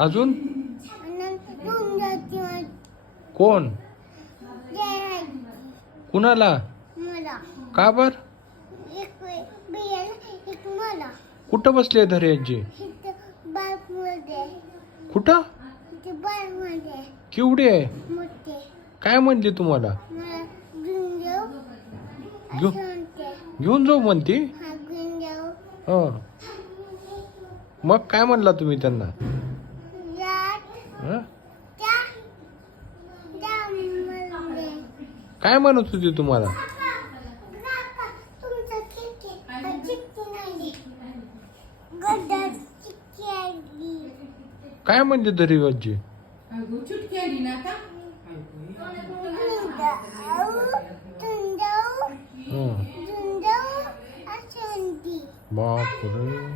अजून कोण? कुणाला? का बर? कुठं बसले धरे आजी? कुठं? केवढी आहे? काय म्हणली तुम्हाला? घेऊन जाऊ म्हणती. हं. मग काय म्हणला तुम्ही त्यांना? हं? काय म्हणत होती तुम्हाला? काय म्हणते तरी आजी? बापरे.